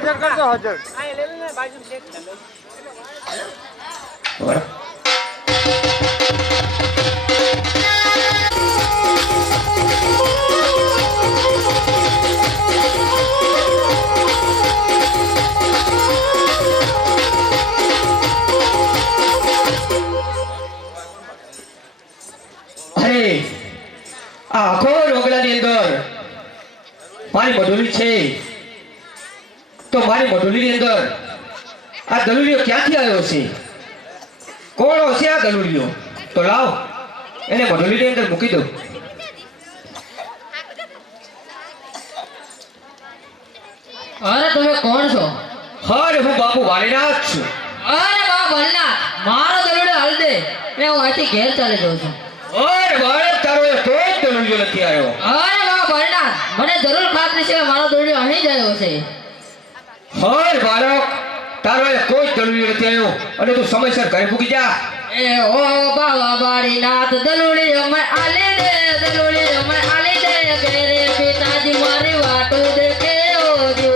હાજર કરજો હાજર. અરે આ આખો રોગડાની અંદર મારી મઢોલી છે તો મારી મઢોલીની અંદર આ દલુલિયો ક્યાંથી આવ્યો છે? કોણ હશે આ દલુલિયો? તો લાવ એને મઢોલીની અંદર મૂકી દો. અરે તમે કોણ છો? અરે હું બાપુ વાલીનાથ છું. અરે બા ભલના મારો દરોડો હાલ દે ને હું અહીંથી ઘેર ચાલી જાઉં છું. અરે બાળક તારો એ કોઈ દલુલિયો નથી આવ્યો. અરે બા ભલના મને જરૂર ખાતરી છે કે મારો દરોડો અહીં જ આવ્યો છે. અરે બાળક તારો એ કોઈ દલુલિયો નથી આવ્યો અને તું સમયસર ઘરે પૂગી જા. એ ઓ બાવા બારીનાથ દલોડી અમે આલે દે દલોડી અમે આલે દે ઘેરે પિતાજી મારી વાટો દેખે ઓજે.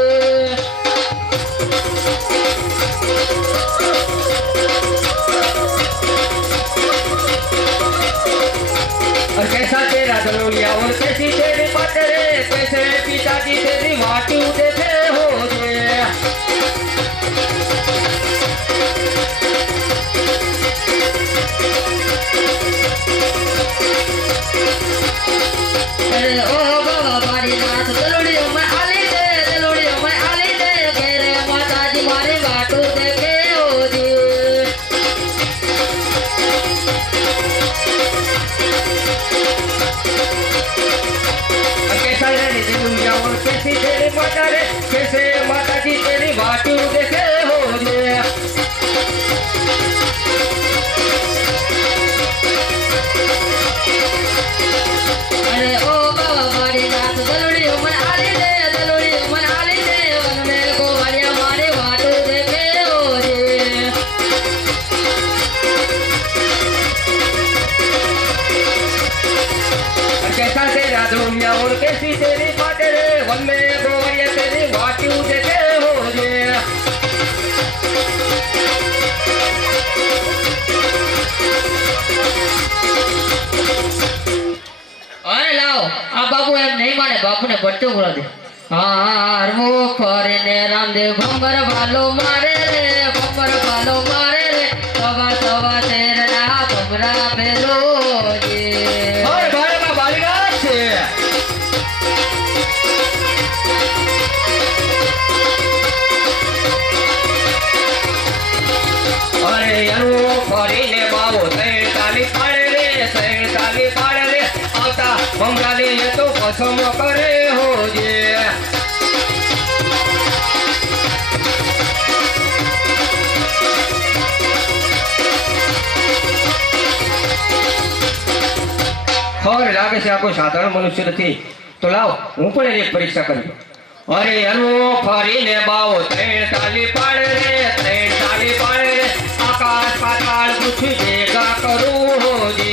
और कैसा तेरा दलोलिया और कैसी तेरी बात रे, कैसे पिताजी तेरी वाटी देखे हो जे. अरे ओ बाबा बारीनाथ दलोड़ी मैं आले दे दलोड़ी मैं आले दे घेरे माताजी मारी वाटो देखे ओजी. और कैसा तेरी दलोलिया और कैसी तेरी बात रे, कैसे माताजी तेरी वाटी देखे हो जे. अरे ओ बाबा बारीनाथ दलोड़ी मैं आले दे दलोड़ी मैं आले दे वनने को वालिया मारे वाटो देखे ओजी. और कैसा तेरा दलोलिया और कैसी तेरी बात रे, वन में गोवरिया तेरी वाटी देखे हो जे. अरे लाओ आ बाबू एम नहीं माने बापू ने बच्चों बोला दे. हार वो खोरे ने रामदेव भंबर भालो मारे रे भंबर भालो मारे रे सवा सवा तेरा भंबरा बेलो जी. और भाई का बालीनाथ છે. અરે યનો ફરીને બાવો તૈણ તાલી પાડે રે તૈણ તાલી પાડે રે આવતા મંગાલી એ તો પસમ કરે હોજે. ખબર લાગે છે આ કોઈ સાધારણ મનુષ્ય નથી. તો લાવ હું પણ એની એક પરીક્ષા કરી લઉં. અરે યનો ફરીને બાવો તૈણ તાલી પાડે રે તૈણ તાલી પાડે રે આકાશ પાતાળ પૂછી ભેગા કરું હોજે.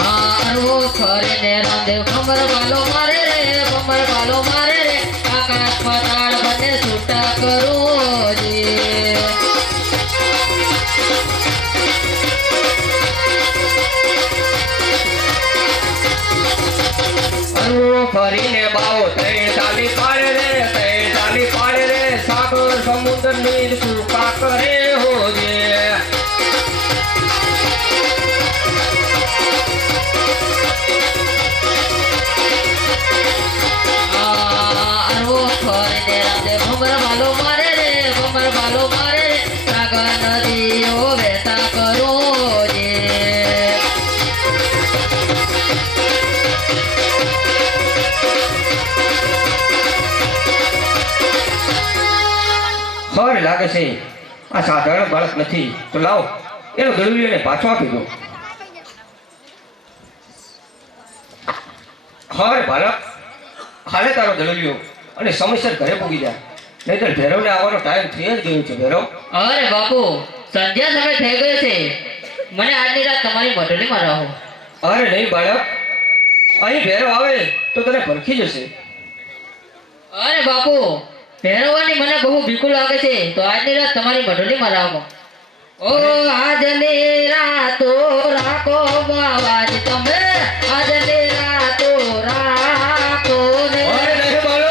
हार वो खोरे ने रामदेव भंबर भालो मारे रे भंबर भालो मारे रे आकाश पाताल बने छूटा करूं जी. ફરીને બાવો તૈણ તાલી પાડે રે તૈણ તાલી પાડે રે સાગર સમુદ્ર નીર સુકા કરે હોજે. हार वो खोरे ने रामदेव भंबर भालो मारे रे भंबर भालो मारे रे सागर नदीओ वहता करूं जी. ખર લાગે છે આ સાધારણ બાળક નથી. તો લાવ એનો દળવીઓને પાછો આપી દો. ખર બાળક ખાલે તારો દળવીઓ અને સમયસર ઘરે પૂગી જા, નહીતર ભેરવને આવવાનો ટાઈમ થઈ જ ગયો છે. ભેરવ અરે બાપુ સંધ્યા સમય થઈ ગયો છે મને આજની રાત તમારી મઢલીમાં રહો. અરે નહીં બાળક, અહીં ભેરો આવે તો તને ભરખી જશે. અરે બાપુ, ભેરવવાની મને બહુ બીક લાગે છે, તો આજની રાત તમારી મઢલીમાં રહો. ઓ આજની રાતો રાખો બાવાજી તમે, આજની રાતો રાખો ને. અરે નહીં બાળક,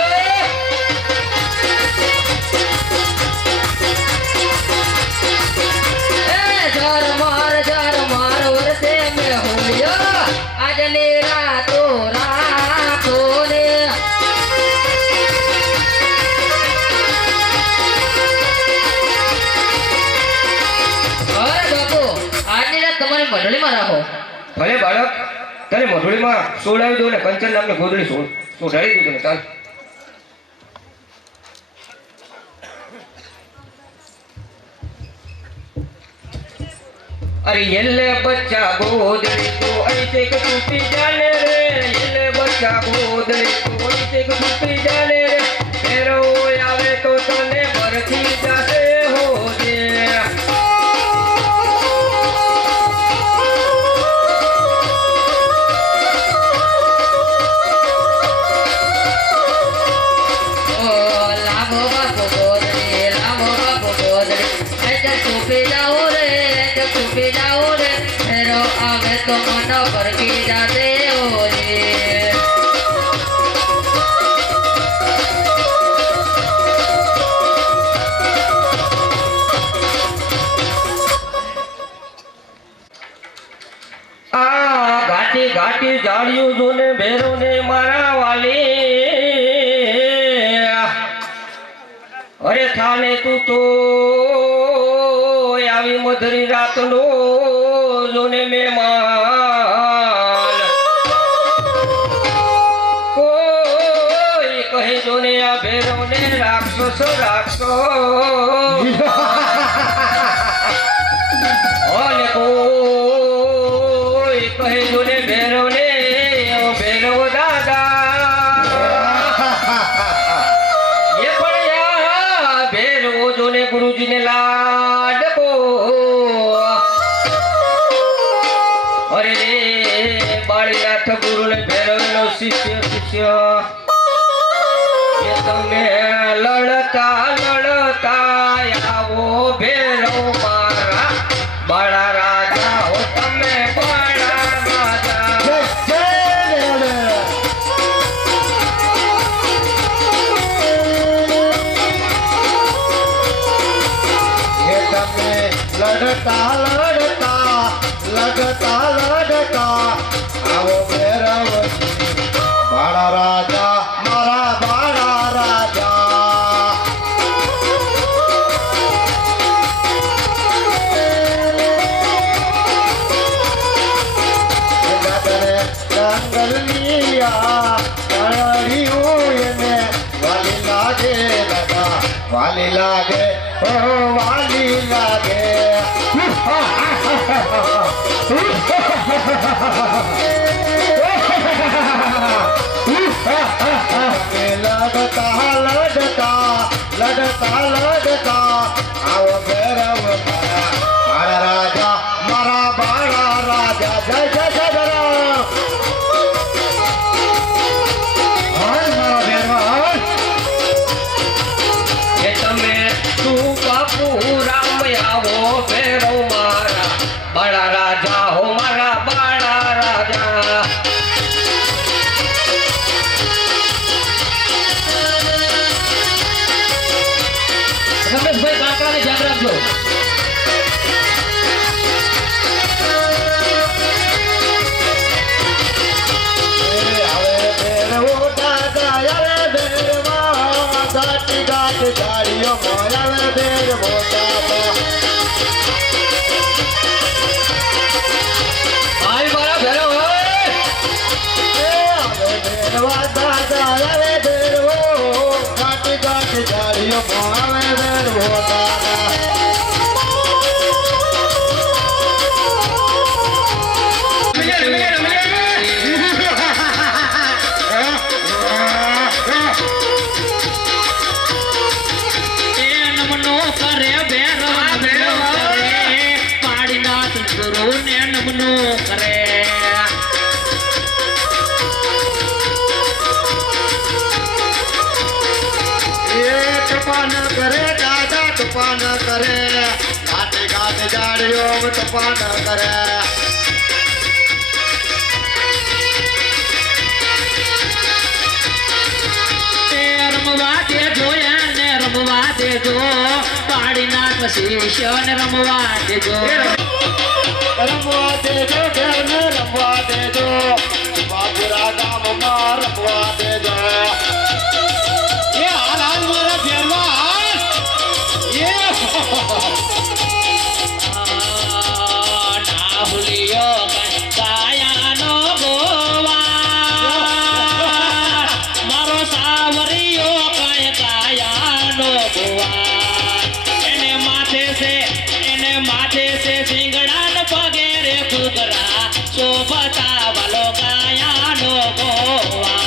ઝરમર વરસે મેં હોળ્યો, આજની રાતો રાખો ને. અરે બાપુ, આજની રાત તમારી મંડળીમાં રાખો. ભલે બાળક, તને મધુડીમાં સોડાવી દઉં ને કંચન નામની ગોદડી સોડાડી દીધું ને ચાલ. अरे येले बच्चा गोदड़ी को ऐसे कि टूटी जाने रे, येले बच्चा गोदड़ी को ऐसे कि टूटी जाने रे, फेरो आवे तो तने भरखी जाते हो जे. ઓ લાગો બાપુ ગોદડી, લાગો બાપુ ગોદડી, એટલે છૂપી જાઓ રે, એટલે છૂપી જાઓ રે, ફેરો આવે તો મન ભરકી જાતે હો રે. આ ઘાટી ઘાટી જાળિયું જોને ભેરો ને મારા વાલી, અરે થાને તું તો આવી મધરી રાતનો જોને મહેમાન, કોઈ કહે જોને આ ભેરો ને રાક્ષસ રાખશો, અને કોઈ કહે જોને ભેરો ને ભેરવ દાદા, એ પણ યા ભેરવો જોને ગુરુજીને લાડકો, અરે બાળીનાથ ગુરુને ભેરવનો શિષ્ય, એ તમે લડતા લડતા આવો ભેરવ મારા બાળા રાજા હો, તમે બાળા રાજા. લડતા લડતા લડતા લડતા આવો ભૈરવજી મારા રાજા, મારા બાળા રાજા. જંગલિયા તળિયું એને વાલી લાગે દાદા, વાલી લાગે, ઓ વાલી લાગે. લડતા લડતા લડતા લડતા આવો ભૈરવ મારા, મારા રાજા, મારા બાળા રાજા. જય જય જય ભૈરવ. મારા ભૈરવ એ તમે તું બાપુ રામ આવો ભેરવ મારા બાળા રાજા હો, મારા બાળા રાજા. રમેશભાઈ કાકાને ધ્યાન રાખજો. હવે ભૈરવો દાદા, હવે ભૈરવા ગાટી ગાટ જાળીઓ મોય, હવે ભૈરવો દાદા. આય મારા ભેરવ હોય. હવે ભૈરવા દાદા, હવે ભૈરવો ગાટી ગાટ જાળીઓ મોય, હવે ભૈરવો દાદા. એ નમનો કરે ભેરવ, પાડીનાથ ગુરુ તોફાન કરે દાદા તોફાન કરે ઘાટે ઘાટે જાડીઓ તોફાન કરે રમવા દેજો એને રમવા દેજો પાડી નાખ શિષ્યને રમવા દેજો રમવા દેજો ઘરને રમવા દેજો બાપુરા ગામમાં રમવા દેજો એ હાલ હાલ મારા ઘેરમાં હાલ એ ના ભૂલ્યો કાયાનો ગોવા મારો સાવરિયો કાયાનો ગોવા એને માથે છે સિંગડાન પગેરે ફુગરા શોભતા વાલો કાયાનો ગોવા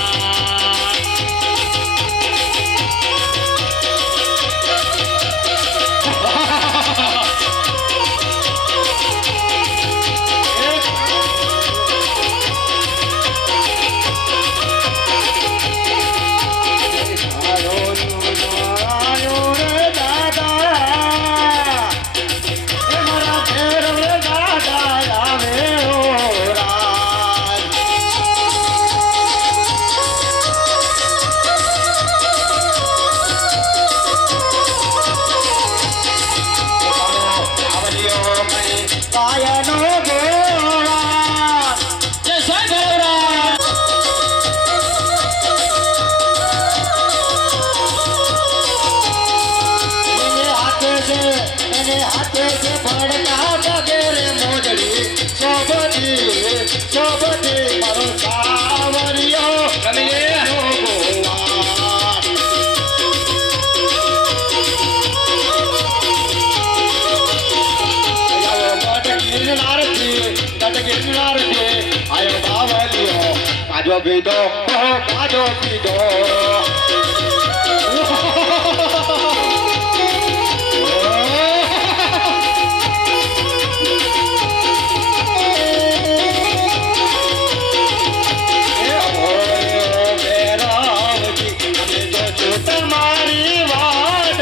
કાજો પીધો કાજો પીધો તમારી વાત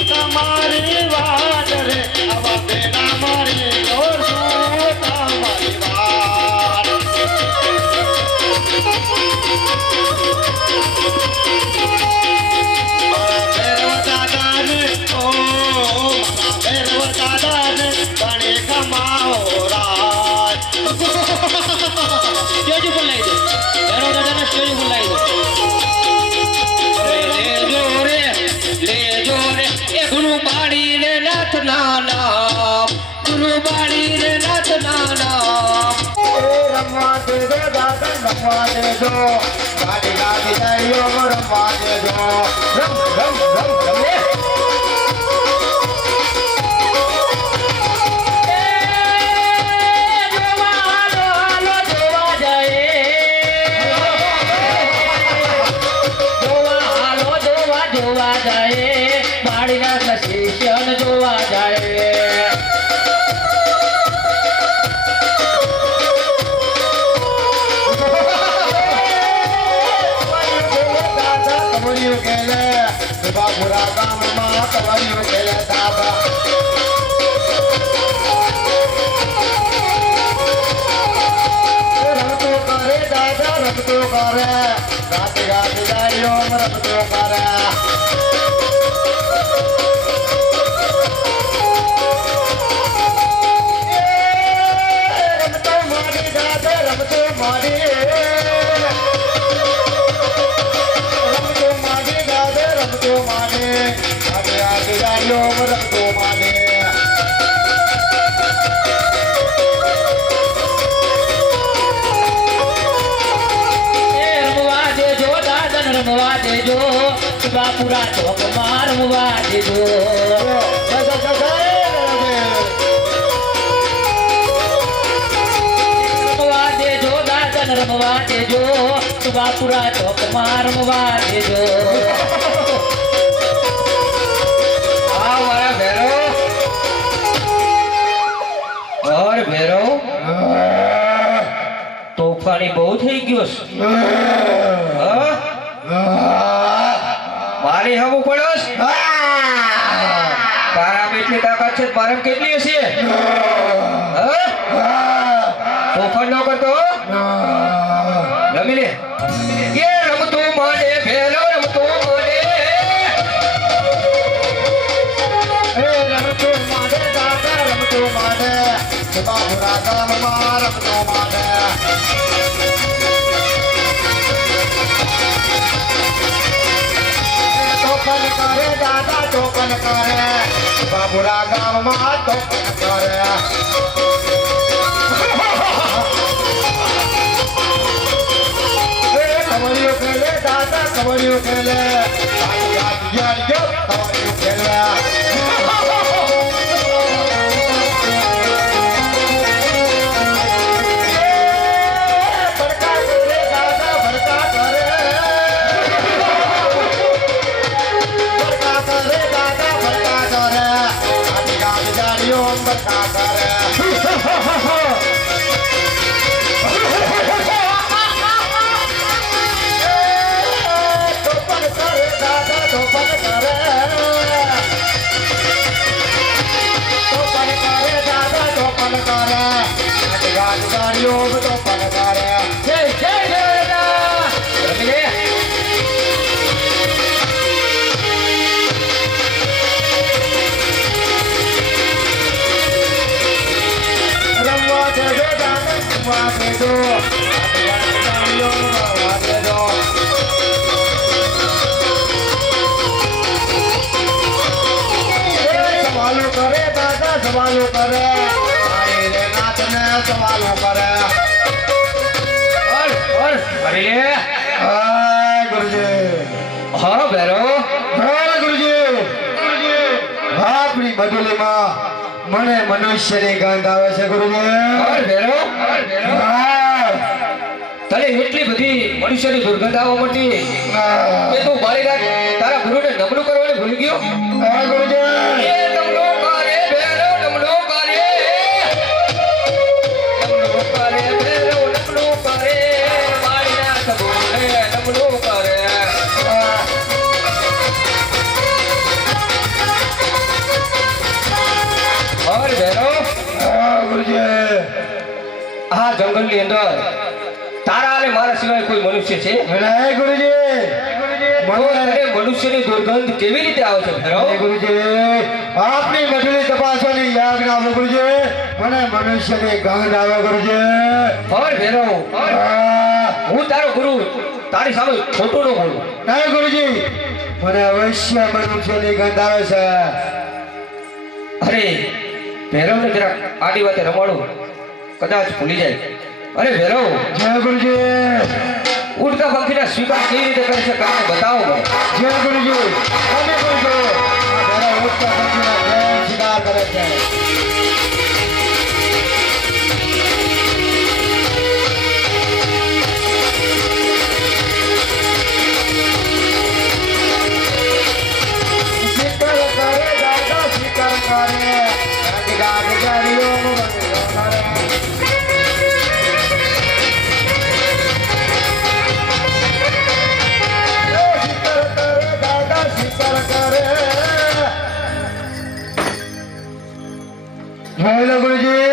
તમારી વાત રે આવા બેડા મારી તમારી વાત ભૈરવ દાદાને ભૈરવ દાદાને બને કમાઓ રાજ સ્ટેજ ઉપર લઈ દો ભૈરવ દાદાને સ્ટેજ ઉપર લઈ દો લેજો રે એ ગુરુ બાળી રે નાથ નામ ગુરુ બાળી રે નાથ નામ રમવા દેજો દાદા રમવા દેજો ગાડી ગાડી જાઈઓ રમવા દેજો રમ રમ રમ રમે બાપુરા ગામમાં કવરિયું ખેલે દાદા રમતો કરે દાદા રમતો કરે રાતે રાતે જાઈઓ રમતો કરે રમતો મારી દાદા રમતો મારી રમતો માને આગે આગે જાઈઓ રમતો માને રમવા દેજો દાદન રમવા દેજો બાપુરા ચોકમાં રમવા દેજો રમવા દેજો દાદન રમવા દેજો બાપુરા ચોકમાં રમવા દેજો और भैरव તોફાની બહુ થઈ ગયો છે હા? મારી હમું પડોશ તારા એટલી તાકાત છે મારે કેટલી હશે હા? તોફાન ન કરતો રમી લે એ રમતું મને ભેલો રમતું મને એ રમતું માડે દાદા રમતું માડે બાબુરા ગામમાં રમતું માડે તોફાન કરે દાદા તોફાન કરે બાબુરા ગામમાં તોફાન કરે કબડ્ડીઓ ખેલે દાદા કબડ્ડીઓ ખેલે કબડ્ડીઓ ખેલે ભડકા કરે દાદા ભડકા કરે ભડકા કરે દાદા ભડકા કરે ગાડી ગાડીઓ ભડકા કરે તોફાન કરે દાદા તોફાન કરે તોફાન કરે દાદા તોફાન કરે ગાડી ગાડીઓ તોફાન કરે જય જય દાદા રમી લે રમવા દેજો દાદા રમવા દેજો ગાડી ગાડીઓ રમવા દેજો સવાલો કરે દાદા સવાલો કરે મારી રે નાથને સવાલો કરે ઓર રમી લે હાય ગુરુજી હા ભેરો હાય ગુરુજી આપણી બદલીમાં મને મનુષ્યની ગંધ આવે છે ગુરુજી ઓર ભેરો હા. તને એટલી બધી મનુષ્યની દુર્ગંધ આવવા માંડી કે તું બાળી રાખ તારા ગુરુને નમણું કરવાનું ભૂલી ગયો હા ગુરુજી એ નમણું કરે ભેરો નમણું કરે ભેરો નમણું કરે બાળી રાખ ગુરુને નમણું કરે ઓર ભેરો હા ગુરુજી આ જંગલની અંદર તારા અને મારા સિવાય કોઈ મનુષ્ય છે હાય ગુરુજી તો તને મનુષ્યની દુર્ગંધ કેવી રીતે આવે છે ભેરો હાય ગુરુજી આપની બદલી તપાસવાની યાદ ના આવે ગુરુજી મને મનુષ્યની ગંધ આવે ગુરુજી ઓર ભેરો હા. હું તારો ગુરુ તારી સામે ખોટું ન બોલું હાય ગુરુજી મને અવશ્ય મનુષ્યની ગંધ આવે છે અરે ભેરવને જરાક આડી વાતે રમાડું કદાચ ભૂલી જાય અરે ભેરવ જય ગુરુજી ઉડતા પંખીના સ્વીકાર કેવી રીતે કરે છે તમને બતાવો મને જય ગુરુજી તમે બોલજો આ ભેરા ઉઠતા પંખીના પ્રેમ શિકાર કરે છે શિકાર કરે દાદા શિકાર કરે ગાડી ગાડીઓ બંધો કરે શિકાર કરે દાદા શિકાર કરે જોયેલો ગુરુજી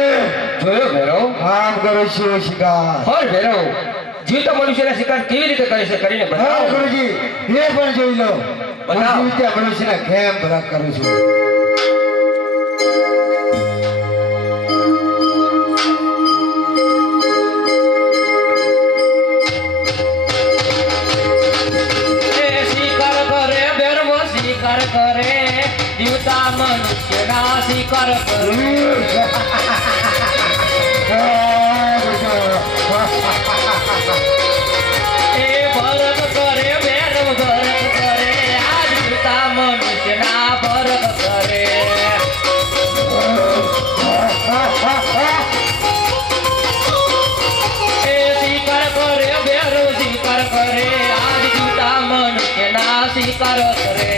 જોયો ભેરવ આમ કરો છું શિકાર ઓર ભેરવ જીવતા મનુષ્યના શિકાર કેવી રીતે કરે છે કરીને હા બતાવો ગુરુજી એ પણ જોઈ લો બતાવો. હું જીવતા મનુષ્યના ખેમ ભરક કરું છું એ શિકાર કરે ભેરવ શિકાર કરે જીવતા મનુષ્યના શિકાર કરે એ ભરત કરે ભેરવ ભરત કરે આ જીવતા મનુષ્યના ભરત કરે એ શિકાર કરે ભેરવ શિકાર કરે આ જીવતા મનુષ્યના શિકાર કરે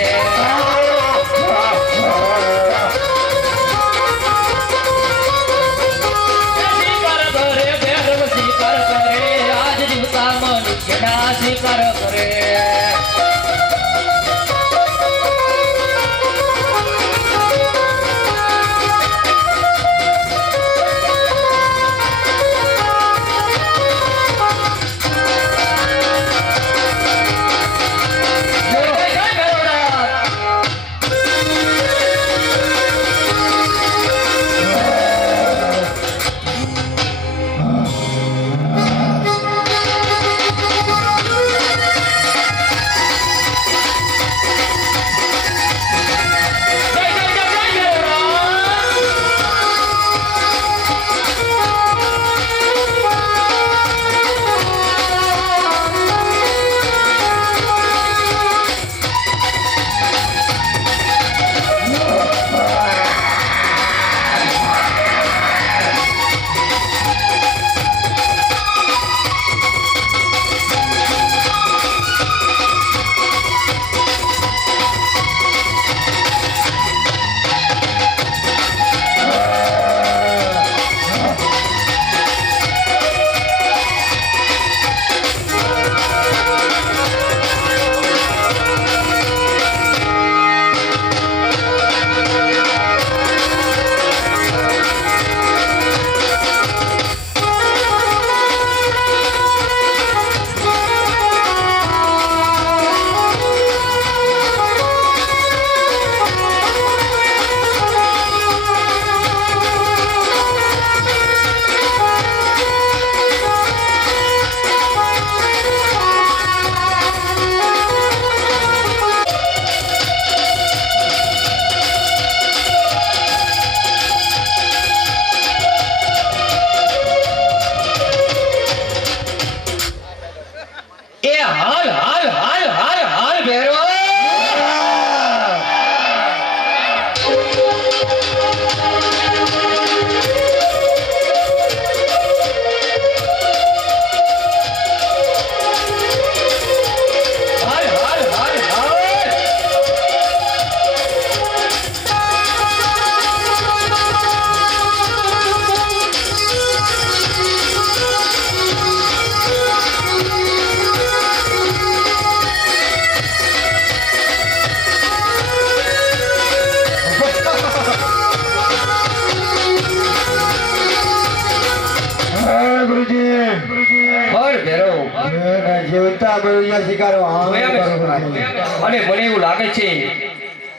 બરાબર અહીંયા સ્વીકારો જોયા મેં. અને મને એવું લાગે છે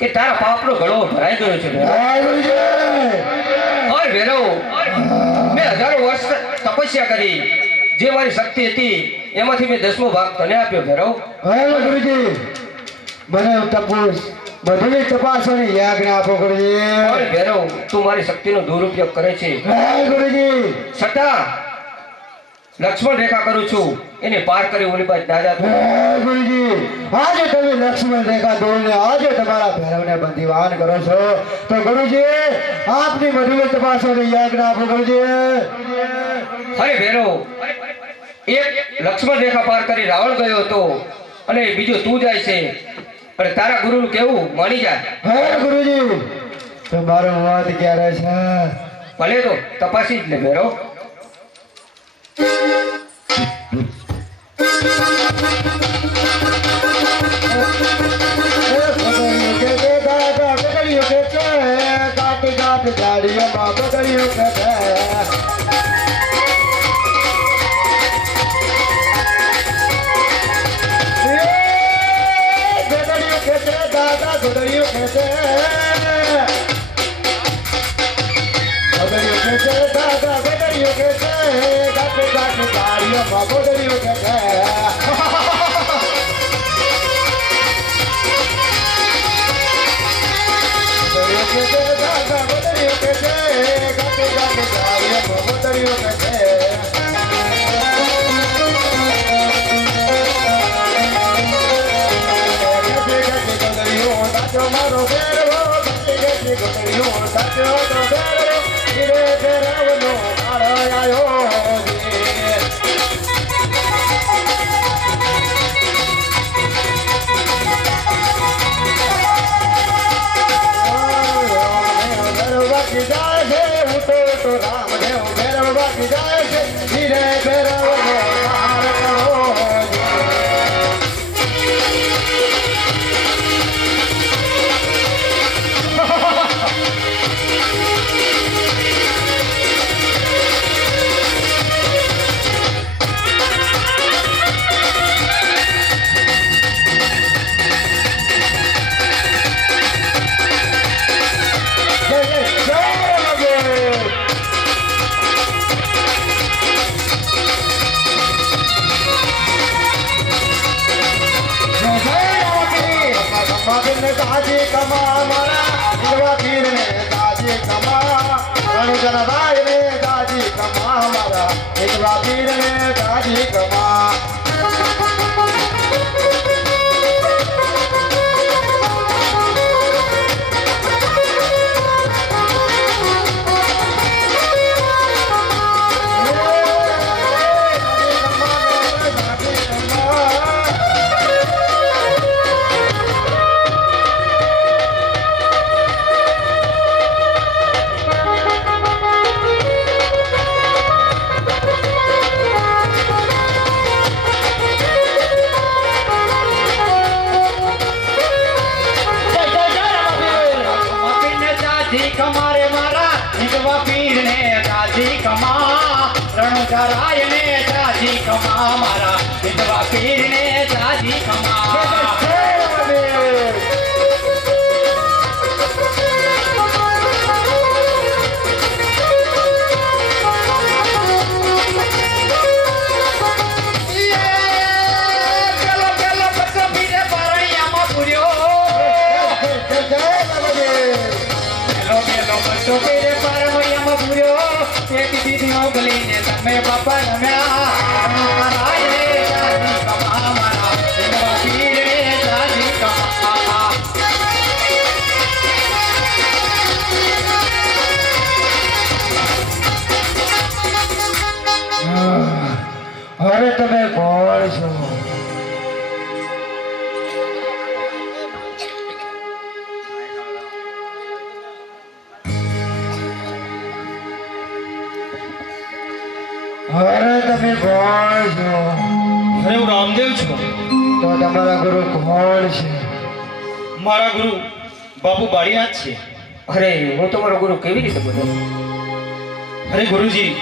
કે તારા પાપનો ગળો ભરાઈ ગયો છે ઓય ભેરવ, મેં હજારો વર્ષ તપસ્યા કરી, જે મારી શક્તિ હતી એમાંથી મેં 10મો ભાગ તને આપ્યો ભેરવ. ગુરુજી મને તપોસ બધું તપાસવાની યાજ્ઞા આપો ગુરુજી. ઓય ભેરવ, તું મારી શક્તિનો દુરુપયોગ કરે છે. ગુરુજી છતાં લક્ષ્મણ રેખા કરું છું, એને પાર કરી ઓલી બાજુ ના જાતો. ગુરુજી આજે તમે લક્ષ્મણ રેખા દોડીને આજે તમારા ભૈરવને બંદીવાન કરો છો તો ગુરુજી આપની મધુર તપાસવાની યાજ્ઞા આપો ગુરુજી. અરે ભેરવ, એક લક્ષ્મણ રેખા પાર કરી રાવણ ગયો હતો અને બીજો તું જાય છે, અને તારા ગુરુનું કેવું માની જાય. હે ગુરુજી તમારો વાત ક્યારે છે? ભલે તો તપાસી જ લે ભેરવ. અરે તમે કોણ છો? અરે તમે કોણ છો? અરે હું રામદેવ છું. તો તમારા ગુરુ કોણ છે? મારા ગુરુ બાપુ બાળીનાથ છે. અરે હું તમારો ગુરુ કેવી રીતે બોલું? અરે ગુરુજી,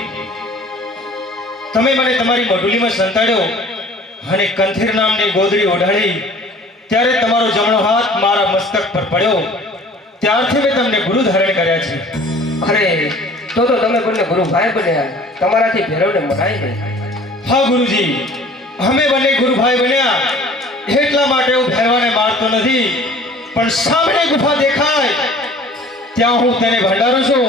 તમે મને તમારી મઢુલીમાં સંતાડ્યો અને કંથીર નામની ગોદડી ઓઢાડી ત્યારે તમારો જમણો હાથ મારા મસ્તક પર પડ્યો ત્યારથી મેં તમને ગુરુ ધારણ કર્યા છે. અરે તો તમે બંને ગુરુ ભાઈ બન્યા, તમારાથી ભેરવને મનાય નહીં. હા ગુરુજી, અમે બંને ગુરુ ભાઈ બન્યા એટલા માટે હું ભેરવાને મારતો નથી, પણ સામે ગુફા દેખાય ત્યાં હું તેને ભંડારું છું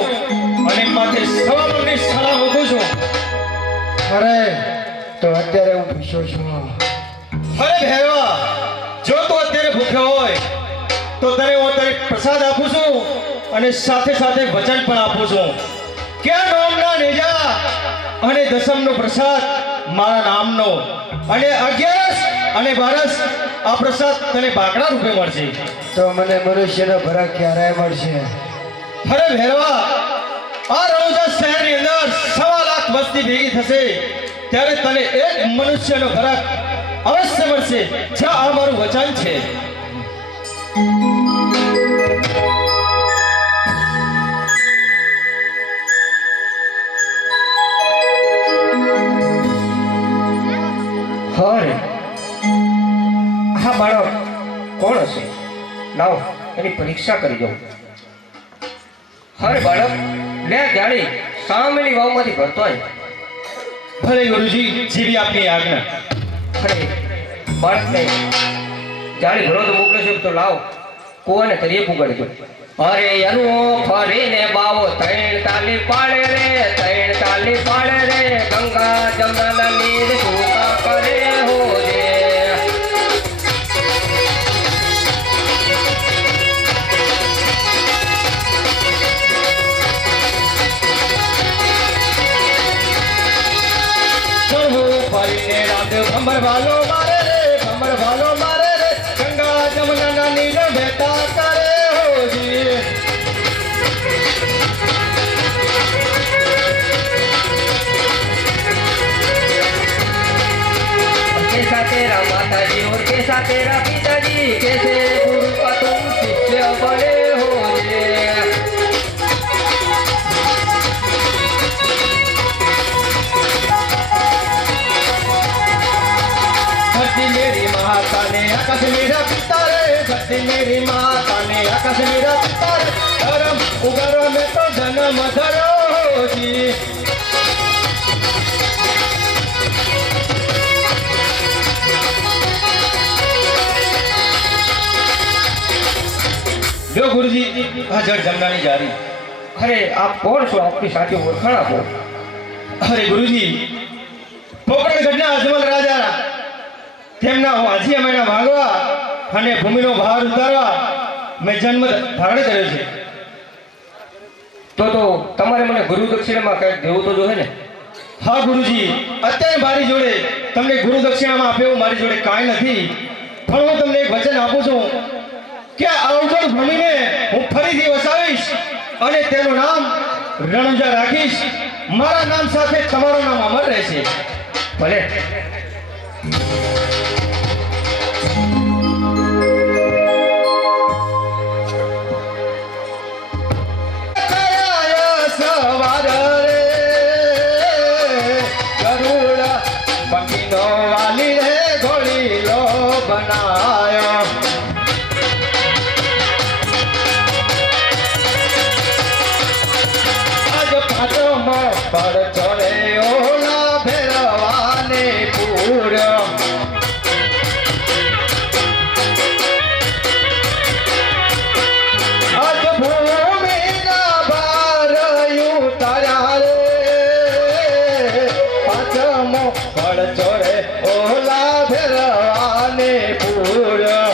અને માથે સવારની સલાહ મૂકું છું. અરે તો અત્યારે હું પૂછ્યો છું. અરે ભેરવા, જો તું અત્યારે ભૂખ્યો હોય તો તને હું અત્યારે પ્રસાદ આપું છું અને સાથે સાથે વચન પણ આપું છું કે આ નોમના નેજા અને દસમનો પ્રસાદ મારા નામનો અને 11 અને 12 આ પ્રસાદ તને બાકડા રૂપે મળશે. તો મને મનુષ્યનો ભરત ક્યારે મળશે? અરે ભેરવા, આ રણુજા શહેરની અંદર 1.25 લાખ વસ્તી ભેગી થશે ત્યારે તને એક મનુષ્યનો ભરત અવશ્ય મળશે. જ્યાં આ મારું વચન છે. અરે આ બાળક કોણ હશે? લાવો એની પરીક્ષા કરી દઉં. અરે બાળક લે જાણી સામેની વાવમાંથી ભરતો હોય. ભલે ગુરુજી, જેવી આપની આજ્ઞા. અરે બાળકને જાણી ભરો તો મોકલે છે તો લાવ કોવાને તરીએ પુગાડી દો. અરે એનો ફરીને બાવો 3 તાલી પાડે રે, 3 તાલી પાડે રે, ગંગા જમના નીર સૂકા કરે હો રે. ફરીને રાત ભમર વાલો મારે રે, ભમર વાલો મારે રે, ગંગા જમના નીર વહેતા કરે હોજી. कैसा तेरा माताजी और कैसा तेरा पिताजी, कैसे गुरु का तुम शिष्य बने हो रे. धरती मेरी माता ने आकाश मेरा पिता रे, धरती मेरी माता ने आकाश मेरा पिता रे, धर्म उगरो में तो जन्म धरो जी. જો ગુરુજી, આ જળ જમનાની જારી. અરે આપ કોણ છો? આપની સાથે ઓળખાણ આપો. અરે ગુરુજી, પોકરણગઢના અજમલ રાજા તેમના વાંચી અમેના માંગવા અને ભૂમિનો ભાર ઉતારવા મેં જન્મ ધારણ કર્યો છે. તો તમારે મને ગુરુ દક્ષિણામાં કંઈક દેવું તો જોઈએ ને? હા ગુરુજી, અત્યારે મારી જોડે તમને ગુરુ દક્ષિણામાં આપ્યો મારી જોડે કાંઈ નથી, પણ હું તમને એક વચન આપું છું કે આ અવજડ ભૂમિને હું ફરીથી વસાવીશ અને તેનું નામ રણુજા રાખીશ. મારા નામ સાથે તમારું નામ અમર રહેશે. ભલે. સવાર રે ગરુડ પંખીનો વાલી રે ઘોડીલો બનાયો. આજ પાટોમાં પડ ચોરે ઓલા ભેરવાને પૂર્યો. આજ ભૂમિના ભાર ઉતાર્યા રે, પાંચમો પડ ચોરે ઓલા ભેરવાને પૂર્યો.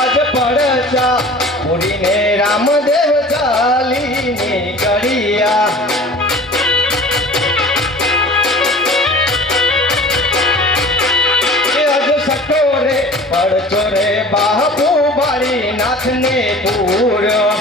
આજ પડચા પૂરીને રામદેવ ચાલીને ગળિયા. એ આજ સટોરે પડચોરે બાપુ બાળી નાથને પૂર્યો.